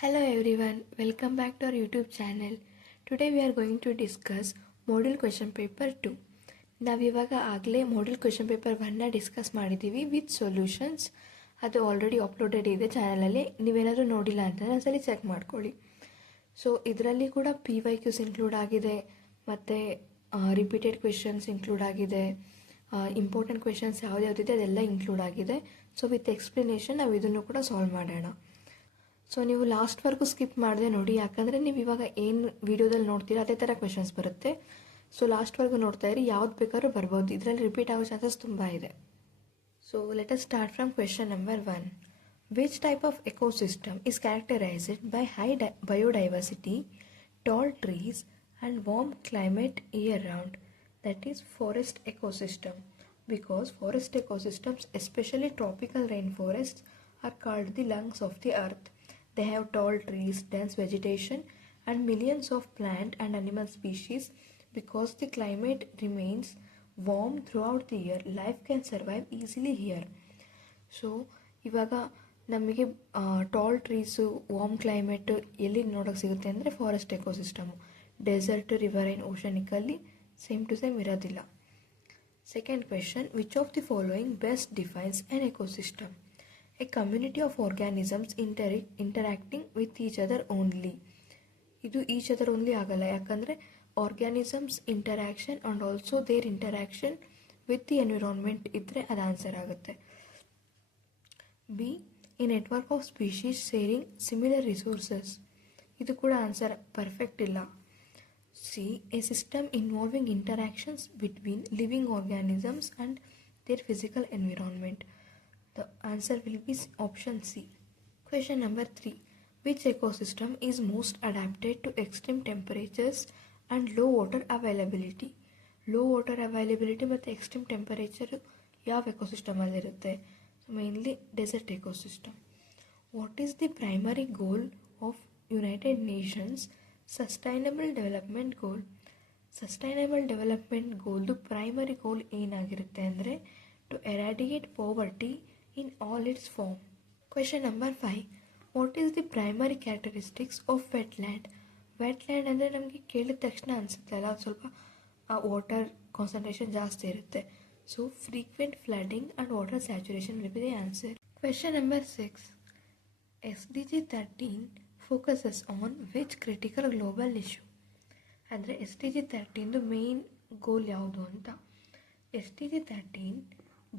Hello everyone, welcome back to our YouTube channel. Today we are going to discuss Model Question Paper 2. ನಾವಿವಾಗ ಆಗಲೇ Model Question Paper 1ನ discuss ಮಾಡಿದ್ದೀವಿ with solutions. ಅದು already uploaded ಇದೆ ಚಾನಲಲ್ಲಿ. ನೀವೇನಾದರೂ ನೋಡಿಲ್ಲ ಅಂತಂದರೆ ಒಂದ್ಸಲಿ ಚೆಕ್ ಮಾಡ್ಕೊಳ್ಳಿ. ಸೊ ಇದರಲ್ಲಿ ಕೂಡ PYQs ಇನ್ಕ್ಲೂಡ್ ಆಗಿದೆ ಮತ್ತು ರಿಪೀಟೆಡ್ ಕ್ವೆಶನ್ಸ್ ಇನ್ಕ್ಲೂಡ್ ಆಗಿದೆ, ಇಂಪಾರ್ಟೆಂಟ್ ಕ್ವೆಶನ್ಸ್ ಯಾವ್ದ್ಯಾವ್ದಿದೆ ಅದೆಲ್ಲ ಇನ್ಕ್ಲೂಡ್ ಆಗಿದೆ. ಸೊ ವಿತ್ ಎಕ್ಸ್ಪ್ಲನೇಷನ್ ನಾವು ಇದನ್ನು ಕೂಡ ಸಾಲ್ವ್ ಮಾಡೋಣ. ಸೊ ನೀವು ಲಾಸ್ಟ್ವರೆಗೂ ಸ್ಕಿಪ್ ಮಾಡದೆ ನೋಡಿ, ಯಾಕಂದರೆ ನೀವು ಇವಾಗ ಏನು ವಿಡಿಯೋದಲ್ಲಿ ನೋಡ್ತೀರಾ ಅದೇ ಥರ ಕ್ವೆಶನ್ಸ್ ಬರುತ್ತೆ. ಸೊ ಲಾಸ್ಟ್ವರೆಗೂ ನೋಡ್ತಾ ಇರಿ, ಯಾವ್ದು ಬೇಕಾದ್ರೂ ಬರ್ಬೋದು. ಇದರಲ್ಲಿ ರಿಪೀಟ್ ಆಗೋ ಚಾನ್ಸಸ್ ತುಂಬ ಇದೆ. So let us start from question number 1. Which type of ecosystem is characterized by high biodiversity, tall trees and warm climate year round? That is forest ecosystem. Because forest ecosystems, especially tropical rainforests, are called the lungs of the earth. They have tall trees, dense vegetation and millions of plant and animal species. Because the climate remains warm throughout the year, life can survive easily here. So ಇವಾಗ ನಮಗೆ tall trees, warm climate ಎಲ್ಲಿ ನೋಡೋಕ್ಕೆ ಸಿಗುತ್ತೆ ಅಂದರೆ forest ecosystem. Desert, riverine, ಓಷನಿಕಲ್ಲಿ same to same ಇರೋದಿಲ್ಲ. Second question, which of the following best defines an ecosystem? A community of organisms interacting with each other only. ಇದು each other only ಆಗಲ್ಲ, ಯಾಕಂದರೆ organisms interaction and also their interaction with the environment ಇದ್ದರೆ ಅದು answer ಆಗುತ್ತೆ. B, a network of species sharing similar resources. ಇದು ಕೂಡ answer perfect ಇಲ್ಲ. C, a system involving interactions between living organisms and their physical environment. The answer will be option C. Question number 3. Which ecosystem is most adapted to extreme temperatures and low water availability? Low water availability ಮತ್ತು extreme temperature ಯಾವ ಎಕೋಸಿಸ್ಟಮಲ್ಲಿರುತ್ತೆ? Mainly desert ecosystem. What is the primary goal of United Nations sustainable development goal? Sustainable development ಗೋಲ್ದು primary goal ಏನಾಗಿರುತ್ತೆ ಅಂದರೆ to eradicate poverty in all its form. Question number 5. What is the primary characteristics of wetland? Wetland ಅಂದರೆ ನಮಗೆ ಕೇಳಿದ ತಕ್ಷಣ ಅನಿಸುತ್ತಲ್ಲ, ಸ್ವಲ್ಪ water concentration ಜಾಸ್ತಿ ಇರುತ್ತೆ. So frequent flooding and water saturation will be the answer. Question number 6. SDG 13 focuses on which critical global issue? ಅಂದರೆ SDG 13ದು main goal ಯಾವುದು ಅಂತ. SDG 13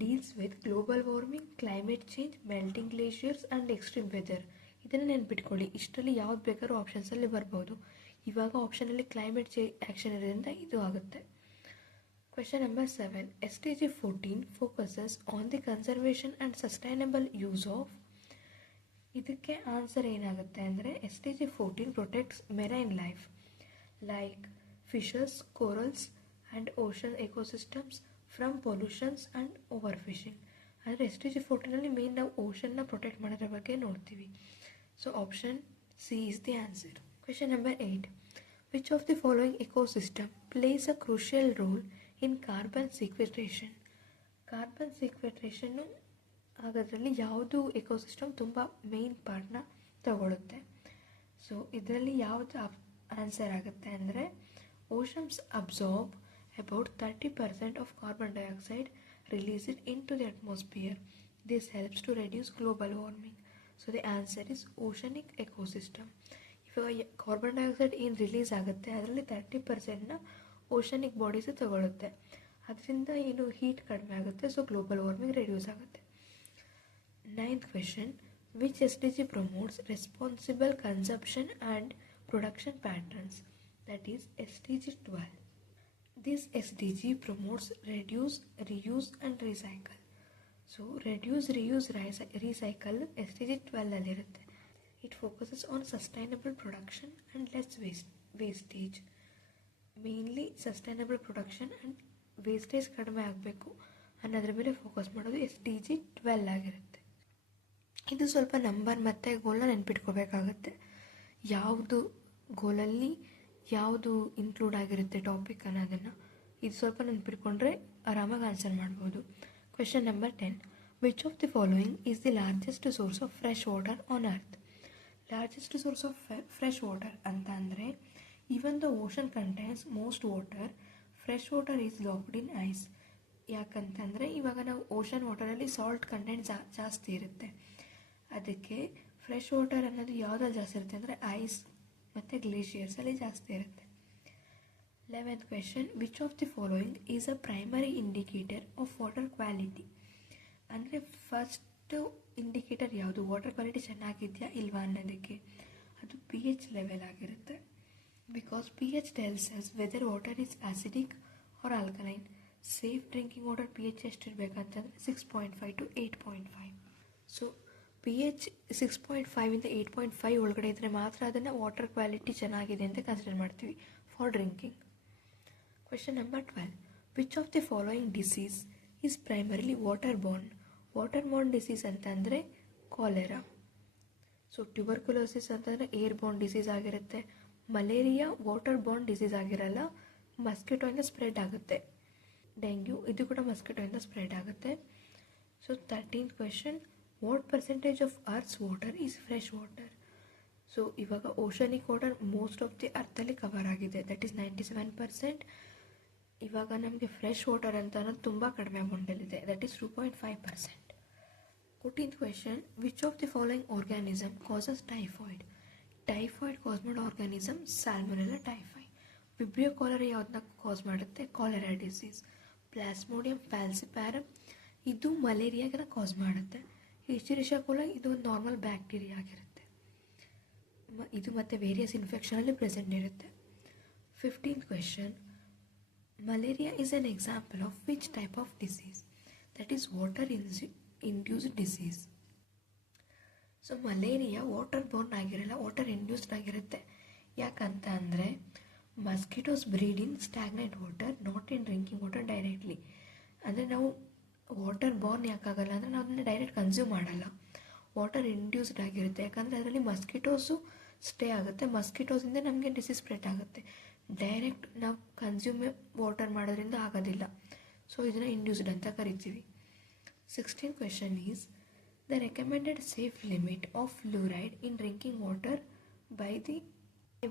deals with global warming, climate change, melting glaciers and extreme weather. ಇದನ್ನು ನೆನ್ಪಿಟ್ಕೊಳ್ಳಿ. ಇಷ್ಟರಲ್ಲಿ ಯಾವ್ದು ಬೇಕಾದ್ರೂ ಆಪ್ಷನ್ಸಲ್ಲಿ ಬರ್ಬೋದು. ಇವಾಗ ಆಪ್ಷನಲ್ಲಿ ಕ್ಲೈಮೇಟ್ ಚೇಂಜ್ ಆ್ಯಕ್ಷನ್ ಇರೋದ್ರಿಂದ ಇದು ಆಗುತ್ತೆ. Question number 7. SDG 14 focuses on the conservation and sustainable use of. ಇದಕ್ಕೆ ಆನ್ಸರ್ ಏನಾಗುತ್ತೆ ಅಂದರೆ SDG 14 protects marine life like fishes, corals and ocean ecosystems from pollutions and over fishing. ಅಂದರೆ SDG 14ನಲ್ಲಿ main ನಾವು ಓಷನ್ನ ಪ್ರೊಟೆಕ್ಟ್ ಮಾಡೋದ್ರ ಬಗ್ಗೆ ನೋಡ್ತೀವಿ. So option C is the answer. Question number 8. Which of the following ecosystem plays a crucial role in carbon sequestration? Carbon ಸೀಕ್ವೆಸ್ಟ್ರೇಷನ್ನು ಆಗೋದ್ರಲ್ಲಿ ಯಾವುದು ecosystem ತುಂಬ main ಪಾರ್ಟ್ನ ತಗೊಳುತ್ತೆ? ಸೊ ಇದರಲ್ಲಿ ಯಾವುದು ಆನ್ಸರ್ ಆಗುತ್ತೆ ಅಂದರೆ oceans absorb about 30% of carbon dioxide released into the atmosphere. This helps to reduce global warming. So the answer is oceanic ecosystem. ಇವಾಗ carbon dioxide ಏನು release ಆಗುತ್ತೆ ಅದರಲ್ಲಿ 30%ನ ಓಷನಿಕ್ ಬಾಡೀಸು ತಗೊಳುತ್ತೆ. ಅದರಿಂದ ಏನು ಹೀಟ್ ಕಡಿಮೆ ಆಗುತ್ತೆ, ಸೊ ಗ್ಲೋಬಲ್ ವಾರ್ಮಿಂಗ್ ರೆಡ್ಯೂಸ್ ಆಗುತ್ತೆ. 9th question. Which SDG promotes responsible consumption and production patterns? That is SDG 12. This SDG promotes reduce, reuse and recycle. So reduce, reuse, recycle SDG 12 It focuses on sustainable production and less wastage. Mainly sustainable production and wastage ಕಡಿಮೆ ಆಗಬೇಕು ಅನ್ನೋದ್ರ ಮೇಲೆ focus ಮಾಡೋದು SDG 12 ಆಗಿರುತ್ತೆ. ಇದು ಸ್ವಲ್ಪ number ಮತ್ತು ಗೋಲ್ನ ನೆನ್ಪಿಟ್ಕೋಬೇಕಾಗತ್ತೆ. ಯಾವುದು ಗೋಲಲ್ಲಿ ಯಾವುದು ಇನ್ಕ್ಲೂಡ್ ಆಗಿರುತ್ತೆ ಟಾಪಿಕ್ ಅನ್ನೋದನ್ನು ಇದು ಸ್ವಲ್ಪ ನೆನ್ಪಿಟ್ಕೊಂಡ್ರೆ ಆರಾಮಾಗಿ ಆನ್ಸರ್ ಮಾಡ್ಬೋದು. Question number 10. Which of the following is the largest source of fresh water on earth? Largest source of fresh water ಅಂತ ಅಂದರೆ even the ocean contains most water, fresh water is locked in ice. ಯಾಕಂತಂದರೆ ಇವಾಗ ನಾವು ocean ವಾಟರಲ್ಲಿ salt content ಜಾಸ್ತಿ ಇರುತ್ತೆ, ಅದಕ್ಕೆ fresh water ಅನ್ನೋದು ಯಾವುದ್ರಲ್ಲಿ ಜಾಸ್ತಿ ಇರುತ್ತೆ ಅಂದರೆ ಐಸ್ ಮತ್ತು ಗ್ಲೇಷಿಯರ್ಸಲ್ಲಿ ಜಾಸ್ತಿ ಇರುತ್ತೆ. 11th question, which of the following is a primary indicator of water quality? ಅಂದರೆ ಫಸ್ಟು ಇಂಡಿಕೇಟರ್ ಯಾವುದು ವಾಟರ್ ಕ್ವಾಲಿಟಿ ಚೆನ್ನಾಗಿದೆಯಾ ಇಲ್ವಾ ಅನ್ನೋದಕ್ಕೆ, ಅದು pH ಲೆವೆಲ್ ಆಗಿರುತ್ತೆ. Because pH tells us whether water is acidic or alkaline. Safe drinking water pH ಎಷ್ಟಿರಬೇಕಂತಂದರೆ 6.5 to 8.5. So pH 6.5 ಇಂದ 8.5 ಒಳಗಡೆ ಇದ್ದರೆ ಮಾತ್ರ ಅದನ್ನು ವಾಟರ್ ಕ್ವಾಲಿಟಿ ಚೆನ್ನಾಗಿದೆ ಅಂತ ಕನ್ಸಿಡರ್ ಮಾಡ್ತೀವಿ for drinking. Question number 12. Which of the following disease is primarily waterborne? Waterborne disease ಅಂತಂದರೆ cholera. So tuberculosis ಅಂತಂದರೆ ಏರ್ಬೋರ್ನ್ ಡಿಸೀಸ್ ಆಗಿರುತ್ತೆ. ಮಲೇರಿಯಾ ವಾಟರ್ಬೋರ್ನ್ ಡಿಸೀಸ್ ಆಗಿರಲ್ಲ, ಮಸ್ಕಿಟೋಯಿಂದ ಸ್ಪ್ರೆಡ್ ಆಗುತ್ತೆ. ಡೆಂಗ್ಯೂ ಇದು ಕೂಡ ಮಸ್ಕಿಟೋಯಿಂದ ಸ್ಪ್ರೆಡ್ ಆಗುತ್ತೆ. So 13th question, what percentage of earth's water is fresh water? So ಇವಾಗ oceanic water most of the ಅರ್ಥಲ್ಲಿ ಕವರ್ ಆಗಿದೆ, ದಟ್ ಈಸ್ 97%. ಇವಾಗ ನಮಗೆ ಫ್ರೆಶ್ ವಾಟರ್ ಅಂತ ಅನ್ನೋದು ತುಂಬ ಕಡಿಮೆ ಅಮೌಂಟಲ್ಲಿದೆ, that is 2.5%. 14th question, which of the following organism causes typhoid? Typhoid cause ಮಾಡೋ organism salmonella typhi. Vibrio cholerae ಯಾವುದನ್ನ ಕಾಸ್ ಮಾಡುತ್ತೆ? Cholera disease. ಪ್ಲಾಸ್ಮೋಡಿಯಂ ಫ್ಯಾಲ್ಸಿಪ್ಯಾರಮ್ ಇದು ಮಲೇರಿಯಾಗನ ಕಾಸ್ ಮಾಡುತ್ತೆ. ಎಸ್ಚೆರಿಷಿಯಾ ಕೋಲೈ ಇದು ಒಂದು ನಾರ್ಮಲ್ ಬ್ಯಾಕ್ಟೀರಿಯಾ ಆಗಿರುತ್ತೆ, ಇದು ಮತ್ತು ವೇರಿಯಸ್ ಇನ್ಫೆಕ್ಷನಲ್ಲಿ ಪ್ರೆಸೆಂಟ್ ಇರುತ್ತೆ. 15th question, malaria is an example of which type of disease? That is water induced disease. So malaria water borne ಆಗಿರಲ್ಲ, ವಾಟರ್ ಇಂಡ್ಯೂಸ್ಡ್ ಆಗಿರುತ್ತೆ. ಯಾಕಂತ ಅಂದರೆ mosquitoes breed in stagnant water, not in drinking water directly. ಅಂದರೆ ನಾವು water borne ಯಾಕಾಗಲ್ಲ ಅಂದರೆ ನಾವು ಅದನ್ನು ಡೈರೆಕ್ಟ್ ಕನ್ಸ್ಯೂಮ್ ಮಾಡಲ್ಲ, ವಾಟರ್ ಇಂಡ್ಯೂಸ್ಡ್ ಆಗಿರುತ್ತೆ. ಯಾಕಂದರೆ ಅದರಲ್ಲಿ ಮಸ್ಕಿಟೋಸು ಸ್ಟೇ ಆಗುತ್ತೆ, ಮಸ್ಕಿಟೋಸಿಂದ ನಮಗೆ ಡಿಸೀಸ್ ಸ್ಪ್ರೆಡ್ ಆಗುತ್ತೆ. ಡೈರೆಕ್ಟ್ ನಾವು ಕನ್ಸ್ಯೂಮ್ ವಾಟರ್ ಮಾಡೋದ್ರಿಂದ ಆಗೋದಿಲ್ಲ, ಸೊ ಇದನ್ನು ಇಂಡ್ಯೂಸ್ಡ್ ಅಂತ ಕರಿತೀವಿ. 16th question is, the recommended safe limit of fluoride in drinking water by the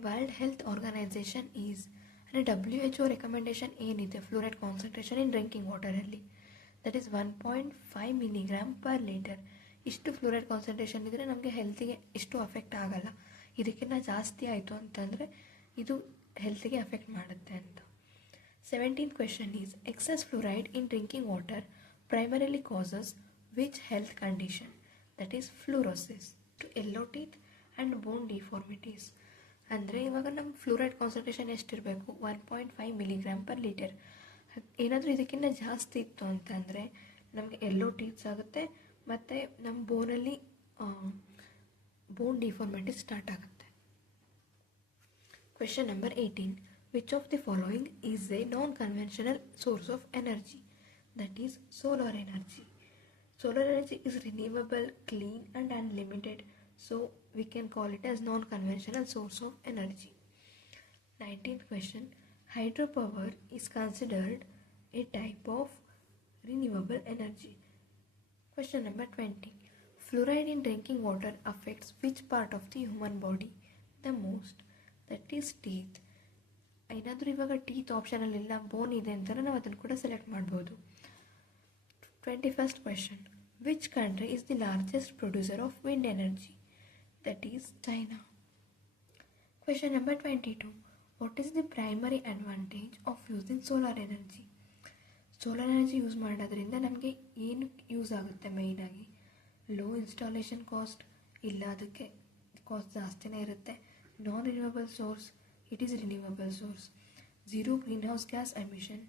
World Health Organization is, ಅಂದರೆ WHO ರೆಕಮೆಂಡೇಷನ್ ಏನಿದೆ ಫ್ಲೂರೈಡ್ ಕಾನ್ಸಂಟ್ರೇಷನ್ ಇನ್ ಡ್ರಿಂಕಿಂಗ್ ವಾಟರಲ್ಲಿ, ದಟ್ ಈಸ್ 1.5 mg/L. ಇಷ್ಟು fluoride concentration ಇದ್ದರೆ ನಮಗೆ ಹೆಲ್ತಿಗೆ ಇಷ್ಟು ಅಫೆಕ್ಟ್ ಆಗಲ್ಲ, ಇದಕ್ಕಿಂತ ಜಾಸ್ತಿ ಆಯಿತು ಅಂತಂದರೆ ಇದು ಹೆಲ್ತಿಗೆ ಅಫೆಕ್ಟ್ ಮಾಡುತ್ತೆ ಅಂತ. 17th question is, excess fluoride in drinking water primarily causes which health condition? That is fluorosis, to yellow teeth and bone deformities. ಅಂದರೆ ಇವಾಗ ನಮ್ಮ ಫ್ಲೂರೈಡ್ ಕಾನ್ಸಂಟ್ರೇಷನ್ ಎಷ್ಟಿರಬೇಕು? 1.5 mg/L. ಏನಾದರೂ ಇದಕ್ಕಿಂತ ಜಾಸ್ತಿ ಇತ್ತು ಅಂತಂದರೆ ನಮಗೆ ಯೆಲ್ಲೋ ಟೀತ್ಸ್ ಆಗುತ್ತೆ ಮತ್ತು ನಮ್ಮ ಬೋನಲ್ಲಿ ಬೋನ್ ಡಿಫಾರ್ಮಿಟೀಸ್ ಸ್ಟಾರ್ಟ್ ಆಗುತ್ತೆ. Question number 18. Which of the following is a non-conventional source of energy? That is solar energy. Solar energy is renewable, clean and unlimited, so we can call it as non-conventional source of energy. 19th question. Hydropower is considered a type of renewable energy. Question number 20. Fluoride in drinking water affects which part of the human body the most? That is teeth. ಏನಾದರೂ ಇವಾಗ teeth ಆಪ್ಷನಲ್ಲಿಲ್ಲ, ಬೋನ್ ಇದೆ ಅಂತಾರೆ, ನಾವು ಅದನ್ನು ಕೂಡ select ಮಾಡ್ಬೋದು. 21st question. Which country is the largest producer of wind energy? That is China. Question number 22. What is the primary advantage of using solar energy? Solar energy use ಮಾಡೋದ್ರಿಂದ ನಮಗೆ ಏನು ಯೂಸ್ ಆಗುತ್ತೆ? ಮೇಯ್ನಾಗಿ ಲೋ ಇನ್ಸ್ಟಾಲೇಷನ್ ಕಾಸ್ಟ್ ಇಲ್ಲ, ಅದಕ್ಕೆ cost ಜಾಸ್ತಿನೇ ಇರುತ್ತೆ. Non renewable source, it is renewable source. Zero green house gas emission,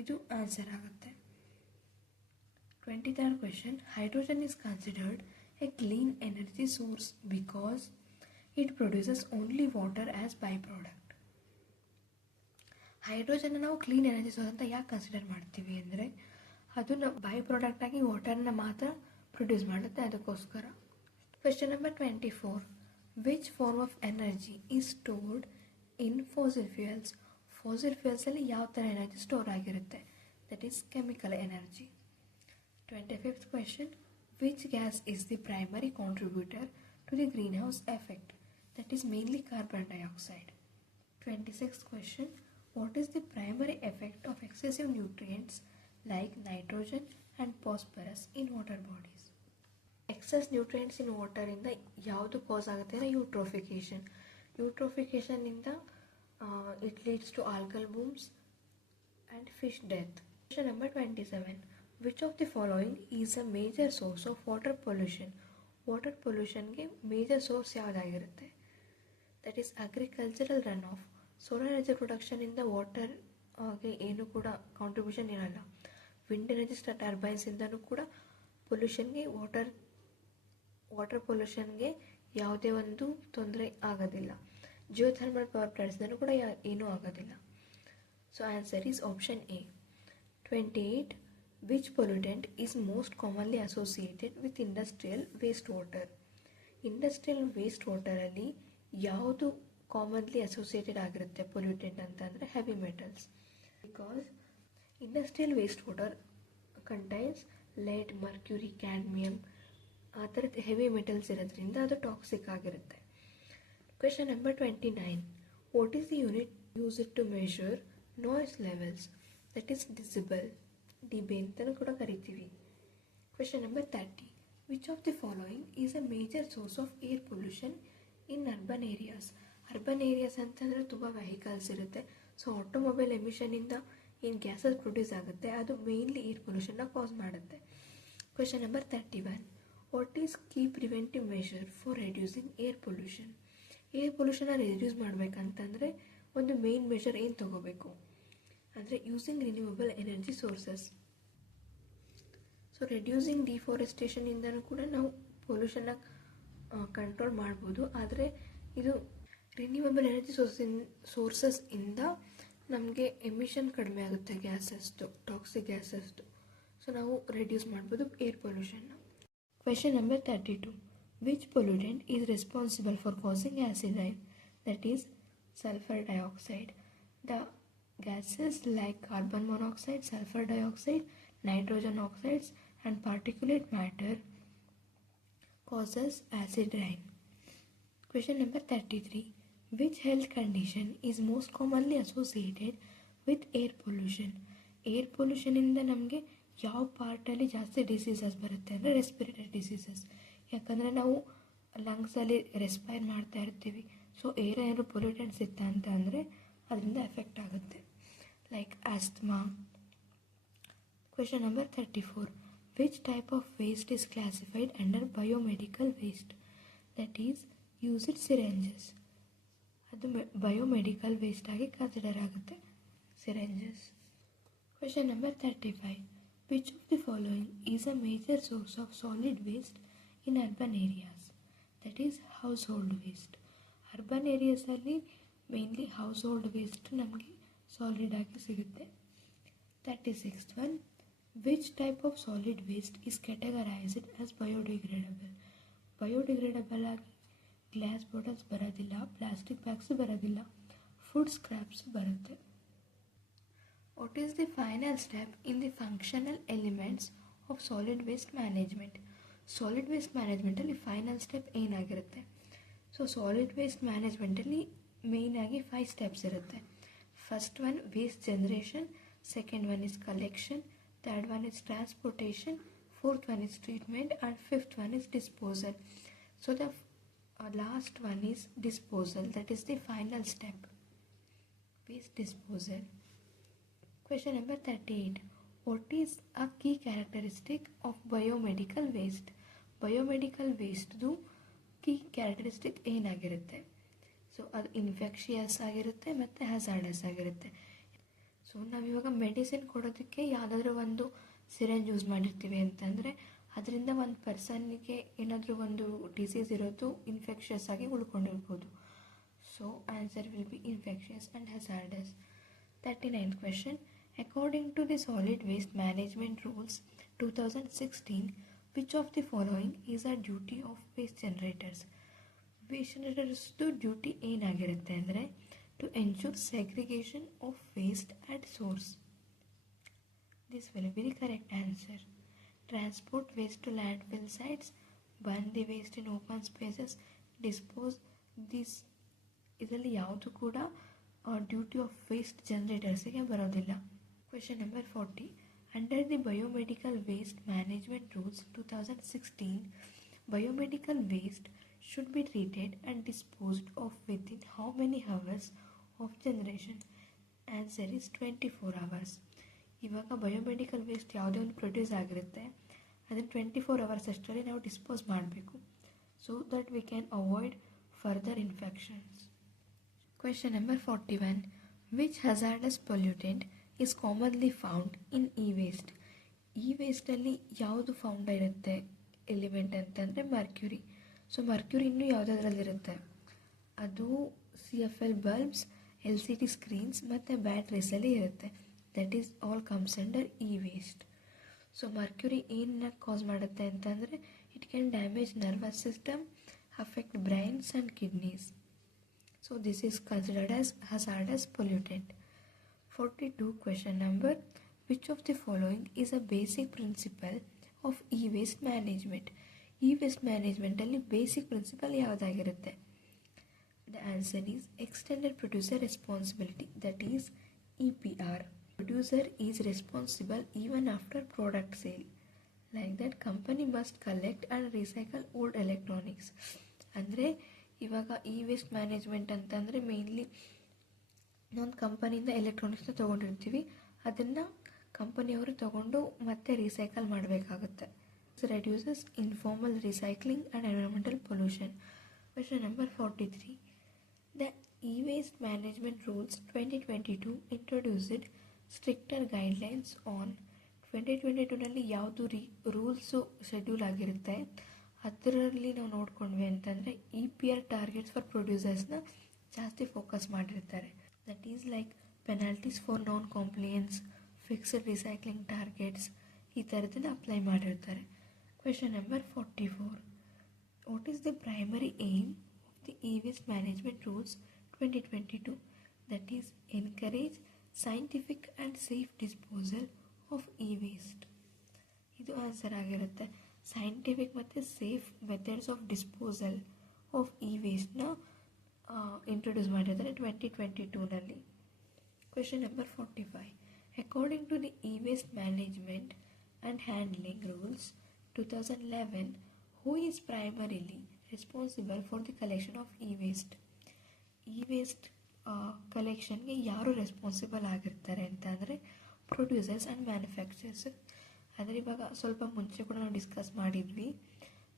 ಇದು ಆನ್ಸರ್ ಆಗುತ್ತೆ. 23rd question. Hydrogen is considered a clean energy source because it produces only water as byproduct. ಹೈಡ್ರೋಜನ್ನ ನಾವು clean energy source ಅಂತ ಯಾಕೆ consider ಮಾಡ್ತೀವಿ ಅಂದರೆ ಅದು ನಾವು by ಪ್ರಾಡಕ್ಟಾಗಿ ವಾಟರ್ನ ಮಾತ್ರ ಪ್ರೊಡ್ಯೂಸ್ ಮಾಡುತ್ತೆ, ಅದಕ್ಕೋಸ್ಕರ. Question number 24. Which form of energy is stored in fossil fuels? Fossil ಫ್ಯೂಯಲ್ಸಲ್ಲಿ ಯಾವ ಥರ ಎನರ್ಜಿ ಸ್ಟೋರ್ ಆಗಿರುತ್ತೆ? That is chemical energy. 25th question. Which gas is the primary contributor to to the greenhouse effect, that is mainly carbon dioxide. 26th question, what is the primary effect of excessive nutrients like nitrogen and phosphorus in water bodies? Excess nutrients in ವಾಟರಿಂದ ಯಾವುದು cause ಆಗುತ್ತೆ ಅಂದರೆ ಯೂಟ್ರೋಫಿಕೇಷನ್ನಿಂದ it leads to algal blooms and fish death. Question number 27, which of the following is a major source of water pollution? Water ಪೊಲ್ಯೂಷನ್ಗೆ major source ಯಾವುದಾಗಿರುತ್ತೆ? That is agricultural run off. Solar energy ಪ್ರೊಡಕ್ಷನಿಂದ ವಾಟರ್ಗೆ ಏನು ಕೂಡ contribution ಇರಲ್ಲ. Wind energy ಟರ್ಬೈನ್ಸಿಂದನೂ ಕೂಡ ಪೊಲ್ಯೂಷನ್ಗೆ water ಪೊಲ್ಯೂಷನ್ಗೆ ಯಾವುದೇ ಒಂದು ತೊಂದರೆ ಆಗೋದಿಲ್ಲ. ಜಿಯೋಥರ್ಮಲ್ ಪವರ್ ಪ್ಲಾಂಟ್ಸ್ನೂ ಕೂಡ ಏನೂ ಆಗೋದಿಲ್ಲ. So answer is option A. 28, which pollutant is most commonly associated with industrial waste water? Industrial waste ವಾಟರಲ್ಲಿ ಯಾವುದು ಕಾಮನ್ಲಿ ಅಸೋಸಿಯೇಟೆಡ್ ಆಗಿರುತ್ತೆ ಪೊಲ್ಯೂಟೆಂಟ್ ಅಂತಂದರೆ heavy metals. Because industrial waste water contains lead, mercury, cadmium ಆ ಥರದ heavy metals ಇರೋದ್ರಿಂದ ಅದು toxic ಆಗಿರುತ್ತೆ. Question number 29, what is the unit used to measure noise levels? That is decibel, DB ಅಂತಲೂ ಕೂಡ ಕರಿತೀವಿ. Question number 30, which of the following is a major source of air pollution in urban areas? Urban areas ಅಂತಂದರೆ ತುಂಬ vehicles ಇರುತ್ತೆ. So automobile ಎಮಿಷನಿಂದ ಏನು gases produce ಆಗುತ್ತೆ ಅದು mainly air ಪೊಲ್ಯೂಷನ್ನ ಕಾಸ್ ಮಾಡುತ್ತೆ. Question number 31, what is key preventive measure for reducing air pollution? Air ಪೊಲ್ಯೂಷನ್ನ reduce ಮಾಡಬೇಕಂತಂದರೆ ಒಂದು ಮೇನ್ ಮೆಷರ್ ಏನು ತೊಗೋಬೇಕು ಅಂದರೆ using renewable energy sources. So reducing ಡಿಫಾರೆಸ್ಟೇಷನಿಂದನೂ ಕೂಡ ನಾವು ಪೊಲ್ಯೂಷನ್ನ ಕಂಟ್ರೋಲ್ ಮಾಡ್ಬೋದು. ಆದರೆ ಇದು ರಿನ್ಯೂವಬಲ್ ಎನರ್ಜಿ ಸೋರ್ಸಸ್ಸಿಂದ ನಮಗೆ ಎಮಿಷನ್ ಕಡಿಮೆ ಆಗುತ್ತೆ ಗ್ಯಾಸಸ್ದು, ಟಾಕ್ಸಿಕ್ ಗ್ಯಾಸಸ್ದು. ಸೊ ನಾವು ರೆಡ್ಯೂಸ್ ಮಾಡ್ಬೋದು ಏರ್ ಪೊಲ್ಯೂಷನ್ನ. Question number 32, which pollutant is responsible for causing acid rain? That is sulphur dioxide. The gases like carbon monoxide, sulphur dioxide, nitrogen oxides and particulate matter causes acid rain. Question number 33, which health condition is most commonly associated with air pollution? Air ಪೊಲ್ಯೂಷನಿಂದ ನಮಗೆ ಯಾವ ಪಾರ್ಟಲ್ಲಿ ಜಾಸ್ತಿ diseases ಬರುತ್ತೆ ಅಂದರೆ respiratory diseases. ಯಾಕಂದರೆ ನಾವು ಲಂಗ್ಸಲ್ಲಿ respire ಮಾಡ್ತಾ ಇರ್ತೀವಿ. ಸೊ ಏರ್ ಏನಾದ್ರು ಪೊಲ್ಯೂಟೆಂಟ್ಸ್ ಇತ್ತ ಅಂತ ಅಂದರೆ ಅದರಿಂದ ಎಫೆಕ್ಟ್ ಆಗುತ್ತೆ, like asthma. Question number 34, which type of waste is classified under biomedical waste? That is used syringes. ಅದು ಬಯೋಮೆಡಿಕಲ್ ವೇಸ್ಟ್ ಆಗಿ ಕನ್ಸಿಡರ್ ಆಗುತ್ತೆ, syringes. Question number 35, which of the following is a major source of solid waste in urban areas? That is household waste. Urban ಏರಿಯಾಸಲ್ಲಿ mainly household waste ನಮಗೆ solid ಆಗಿ ಸಿಗುತ್ತೆ. 36th one, which type of solid waste is categorized as biodegradable? Biodegradable ಆಗಿ glass bottles ಬರೋದಿಲ್ಲ, plastic bags ಬರೋದಿಲ್ಲ, food scraps ಬರುತ್ತೆ. What is the final step in the functional elements of solid waste management? Solid waste ಮ್ಯಾನೇಜ್ಮೆಂಟಲ್ಲಿ final step ಏನಾಗಿರುತ್ತೆ? So solid waste ಮ್ಯಾನೇಜ್ಮೆಂಟಲ್ಲಿ ಮೇಯ್ನಾಗಿ 5 steps ಇರುತ್ತೆ. First one waste generation, second one is collection, third one is transportation, fourth one is treatment, and fifth one is disposal. So the last one is disposal, that is the final step, waste disposal. Question number 38, what is a key characteristic of biomedical waste? Biomedical waste du key characteristic ಏನಾಗಿರುತ್ತೆ? So ಅದು infectious ಆಗಿರುತ್ತೆ ಮತ್ತು ಹ್ಯಾಜಾರ್ಡಸ್ ಆಗಿರುತ್ತೆ. So ನಾವಿವಾಗ medicine ಕೊಡೋದಕ್ಕೆ ಯಾವುದಾದ್ರೂ ಒಂದು syringe use ಮಾಡಿರ್ತೀವಿ ಅಂತಂದರೆ ಅದರಿಂದ ಒಂದು ಪರ್ಸನ್ನಿಗೆ ಏನಾದರೂ ಒಂದು ಡಿಸೀಸ್ ಇರೋದು ಇನ್ಫೆಕ್ಷಿಯಸ್ ಆಗಿ ಉಳ್ಕೊಂಡಿರ್ಬೋದು. So answer will be infectious and hazardous. 39th question, according to the solid waste management rules 2016, which of the following is a duty of waste generators? Waste ಜನರೇಟರ್ಸ್ದು ಡ್ಯೂಟಿ ಏನಾಗಿರುತ್ತೆ ಅಂದರೆ to ensure segregation of waste at source. This will be the correct answer. Transport waste to landfill sites, burn the waste in open spaces, dispose this. ಇದರಲ್ಲಿ ಯಾವುದು ಕೂಡ duty of waste ಜನರೇಟರ್ಸಿಗೆ ಬರೋದಿಲ್ಲ. Question number 40. Under the biomedical waste management rules 2016, biomedical waste should be treated and disposed of within how many hours of generation? Answer is 24 hours. ಇವಾಗ biomedical waste ಯಾವುದೇ ಒಂದು produce ಆಗಿರುತ್ತೆ ಅದನ್ನು 24 hours ಅಷ್ಟರಲ್ಲಿ ನಾವು dispose ಮಾಡಬೇಕು, so that we can avoid further infections. Question number 41. Which hazardous pollutant is commonly found in E waste? E ವೇಸ್ಟಲ್ಲಿ ಯಾವುದು ಫೌಂಡ್ ಇರುತ್ತೆ ಎಲಿಮೆಂಟ್ ಅಂತಂದರೆ ಮರ್ಕ್ಯೂರಿ. ಸೊ ಮರ್ಕ್ಯೂರಿ ಇನ್ನೂ ಯಾವುದಾದ್ರಲ್ಲಿರುತ್ತೆ? ಅದು CFL ಬಲ್ಬ್ಸ್, LCD ಸ್ಕ್ರೀನ್ಸ್ ಮತ್ತು ಬ್ಯಾಟ್ರೀಸಲ್ಲಿ ಇರುತ್ತೆ. That is all comes under E waste. So mercury ಏನನ್ನ ಕಾಸ್ ಮಾಡುತ್ತೆ ಅಂತಂದರೆ it can damage nervous system, affect brains and kidneys. So this is considered as hazardous pollutant. 42. Question number. Which of the following is a basic principle of E waste management? E waste ಮ್ಯಾನೇಜ್ಮೆಂಟಲ್ಲಿ basic principle ಯಾವುದಾಗಿರುತ್ತೆ? The answer is extended producer responsibility, that is EPR. Producer is responsible even after product sale. Like that, company must collect and recycle old electronics. ಅಂದರೆ ಇವಾಗ E waste management ಅಂತಂದರೆ mainly ಇನ್ನೊಂದು ಕಂಪನಿಯಿಂದ ಎಲೆಕ್ಟ್ರಾನಿಕ್ಸ್ನ ತೊಗೊಂಡಿರ್ತೀವಿ, ಅದನ್ನು ಕಂಪನಿಯವರು ತೊಗೊಂಡು ಮತ್ತೆ ರೀಸೈಕಲ್ ಮಾಡಬೇಕಾಗುತ್ತೆ. Reduces informal recycling and environmental pollution. Question number 43. The E waste management rules 2022 introduced stricter guidelines on. 2022ನಲ್ಲಿ ಯಾವುದು ರೂಲ್ಸು ಶೆಡ್ಯೂಲ್ ಆಗಿರುತ್ತೆ ಅದರಲ್ಲಿ ನಾವು ನೋಡ್ಕೊಂಡ್ವಿ ಅಂತಂದರೆ EPR ಟಾರ್ಗೆಟ್ಸ್ ಫಾರ್ ಪ್ರೊಡ್ಯೂಸರ್ಸ್ನ ಜಾಸ್ತಿ ಫೋಕಸ್ ಮಾಡಿರ್ತಾರೆ. That is like penalties for non compliance, fixed recycling targets, ಈ ಥರದ್ದನ್ನು ಅಪ್ಲೈ ಮಾಡಿರ್ತಾರೆ. Question number 44. What is the primary aim of the E waste management rules 2022? That is encourage scientific and safe disposal of E waste. ಇದು answer ಆಗಿರುತ್ತೆ. Scientific ಮತ್ತು safe methods of disposal of E ವೇಸ್ಟ್ನ introduce ಮಾಡಿದ್ದಾರೆ 2022ನಲ್ಲಿ. Question number 45. According to the E waste management and handling rules 2011, who is primarily responsible for the collection of E waste? E waste ಕಲೆಕ್ಷನ್ಗೆ ಯಾರು responsible ಆಗಿರ್ತಾರೆ ಅಂತಂದರೆ producers and manufacturers. ಅಂದರೆ ಇವಾಗ ಸ್ವಲ್ಪ ಮುಂಚೆ ಕೂಡ ನಾವು ಡಿಸ್ಕಸ್ ಮಾಡಿದ್ವಿ.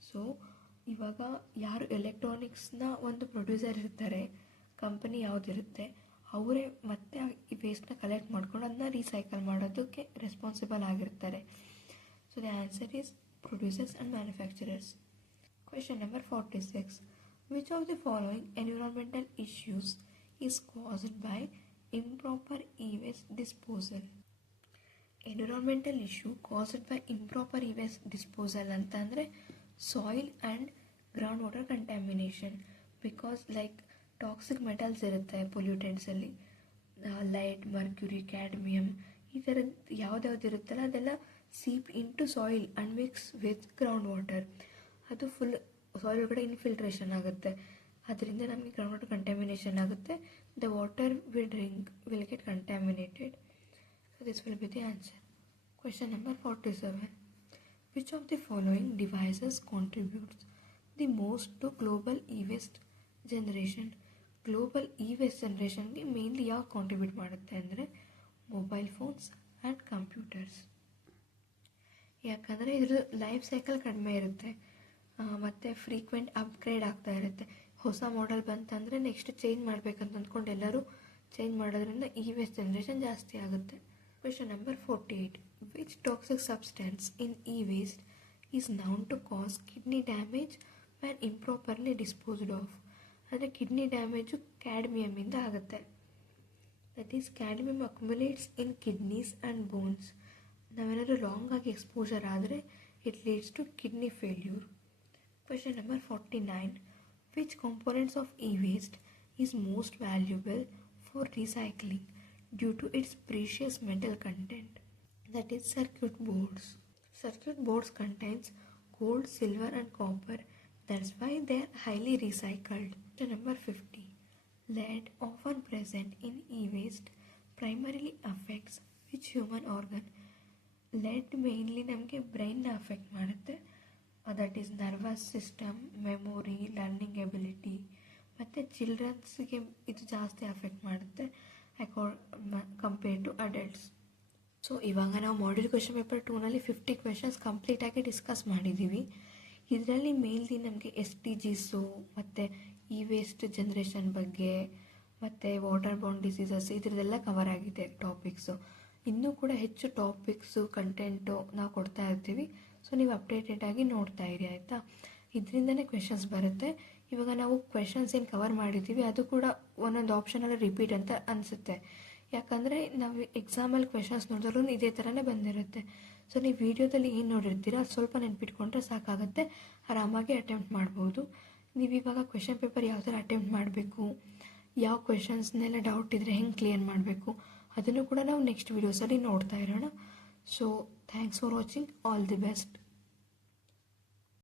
ಸೊ ಇವಾಗ ಯಾರು ಎಲೆಕ್ಟ್ರಾನಿಕ್ಸ್ನ ಒಂದು ಪ್ರೊಡ್ಯೂಸರ್ ಇರ್ತಾರೆ, ಕಂಪನಿ ಯಾವುದಿರುತ್ತೆ, ಅವರೇ ಮತ್ತೆ ಈ ವೇಸ್ಟ್ನ ಕಲೆಕ್ಟ್ ಮಾಡ್ಕೊಂಡು ಅದನ್ನ ರೀಸೈಕಲ್ ಮಾಡೋದಕ್ಕೆ ರೆಸ್ಪಾನ್ಸಿಬಲ್ ಆಗಿರ್ತಾರೆ. So the answer is producers and manufacturers. Question number 46. Which of the following environmental issues is caused by improper E waste disposal? Environmental issue caused by improper E waste disposal ಅಂತಂದರೆ soil and ground water contamination. Because like toxic metals ಇರುತ್ತೆ ಪೊಲ್ಯೂಟೆಂಟ್ಸಲ್ಲಿ, light, mercury, cadmium, ಈ ಥರದ್ದು ಯಾವುದ್ಯಾವ್ದು ಇರುತ್ತಲ್ಲ ಅದೆಲ್ಲ seep into soil and mix with ground water. ಅದು full soil ಒಳಗಡೆ infiltration ಆಗುತ್ತೆ, ಅದರಿಂದ ನಮಗೆ ಗ್ರೌಂಡ್ ವಾಟರ್ ಕಂಟ್ಯಾಮಿನೇಷನ್ ಆಗುತ್ತೆ. The water we drink will get contaminated. So this will be the answer. Question number 47. Which of the following devices contributes the most to global e-waste generation? Global E waste ಜನ್ರೇಷನ್ಗೆ mainly ಯಾವ contribute ಮಾಡುತ್ತೆ ಅಂದರೆ mobile phones and computers. ಯಾಕಂದರೆ ಇದ್ರ life cycle ಕಡಿಮೆ ಇರುತ್ತೆ ಮತ್ತು frequent upgrade ಆಗ್ತಾ ಇರುತ್ತೆ. ಹೊಸ ಮಾಡೆಲ್ ಬಂತಂದರೆ ನೆಕ್ಸ್ಟ್ ಚೇಂಜ್ ಮಾಡಬೇಕಂತ ಅಂದ್ಕೊಂಡು ಎಲ್ಲರೂ ಚೇಂಜ್ ಮಾಡೋದ್ರಿಂದ ಇ ವೇಸ್ಟ್ ಜನ್ರೇಷನ್ ಜಾಸ್ತಿ ಆಗುತ್ತೆ. Question number 48. Which toxic substance in e-waste is known to cause kidney damage when improperly disposed of? ಅಂದರೆ ಕಿಡ್ನಿ ಡ್ಯಾಮೇಜು ಕ್ಯಾಡ್ಮಿಯಮಿಂದ ಆಗುತ್ತೆ. That is cadmium accumulates in kidneys and bones. ನಾವೇನಾದರೂ wrong ಆಗಿ exposure ಆದರೆ it leads to kidney failure. Question number 49. Which components of e-waste is most valuable for recycling due to its precious metal content? That is circuit boards. Circuit boards contains gold, silver and copper. That's why they are highly recycled. Question number 50. Lead, often present in e-waste, primarily affects which human organ? Lead mainly ನಮಗೆ ಬ್ರೈನ್ನ affect ಮಾಡುತ್ತೆ. That is nervous system, memory, learning ability. ಮತ್ತು ಚಿಲ್ಡ್ರನ್ಸ್ಗೆ ಇದು ಜಾಸ್ತಿ affect ಮಾಡುತ್ತೆ compare to adults. So ಇವಾಗ ನಾವು ಮಾಡ್ಯೂಲ್ ಕ್ವೆಶ್ಚನ್ ಪೇಪರ್ 2ನಲ್ಲಿ 50 ಕ್ವೆಶನ್ಸ್ ಕಂಪ್ಲೀಟಾಗಿ ಡಿಸ್ಕಸ್ ಮಾಡಿದ್ದೀವಿ. ಇದರಲ್ಲಿ ಮೇಯ್ನ್ಲಿ ನಮಗೆ SDGs ಮತ್ತು ಇ ವೇಸ್ಟ್ ಜನ್ರೇಷನ್ ಬಗ್ಗೆ ಮತ್ತು ವಾಟರ್ ಬೋರ್ನ್ ಡಿಸೀಸಸ್ ಇದರದೆಲ್ಲ ಕವರ್ ಆಗಿದೆ ಟಾಪಿಕ್ಸು. ಇನ್ನೂ ಕೂಡ ಹೆಚ್ಚು ಟಾಪಿಕ್ಸು ಕಂಟೆಂಟು ನಾವು ಕೊಡ್ತಾ ಇರ್ತೀವಿ. ಸೊ ನೀವು ಅಪ್ಡೇಟೆಡಾಗಿ ನೋಡ್ತಾ ಇರಿ, ಆಯಿತಾ? ಇದರಿಂದನೇ ಕ್ವೆಶನ್ಸ್ ಬರುತ್ತೆ. ಇವಾಗ ನಾವು ಕ್ವೆಶನ್ಸ್ ಏನು ಕವರ್ ಮಾಡಿದ್ದೀವಿ ಅದು ಕೂಡ ಒಂದೊಂದು ಆಪ್ಷನಲ್ಲಿ ರಿಪೀಟ್ ಅಂತ ಅನಿಸುತ್ತೆ. ಯಾಕಂದರೆ ನಾವು ಎಕ್ಸಾಮಲ್ಲಿ ಕ್ವೆಶನ್ಸ್ ನೋಡಿದ್ರೂ ಇದೇ ಥರನೇ ಬಂದಿರುತ್ತೆ. ಸೊ ನೀವು ವೀಡಿಯೋದಲ್ಲಿ ಏನು ನೋಡಿರ್ತೀರ ಅದು ಸ್ವಲ್ಪ ನೆನ್ಪಿಟ್ಕೊಂಡ್ರೆ ಸಾಕಾಗುತ್ತೆ, ಆರಾಮಾಗಿ ಅಟೆಂಪ್ಟ್ ಮಾಡ್ಬೋದು. ನೀವು ಇವಾಗ ಕ್ವೆಶನ್ ಪೇಪರ್ ಯಾವ ಥರ ಅಟೆಂಪ್ಟ್ ಮಾಡಬೇಕು, ಯಾವ ಕ್ವೆಶನ್ಸ್ನೆಲ್ಲ ಡೌಟ್ ಇದ್ದರೆ ಹೆಂಗೆ ಕ್ಲಿಯರ್ ಮಾಡಬೇಕು ಅದನ್ನು ಕೂಡ ನಾವು ನೆಕ್ಸ್ಟ್ ವೀಡಿಯೋಸಲ್ಲಿ ನೋಡ್ತಾ ಇರೋಣ. So thanks for watching. All the best.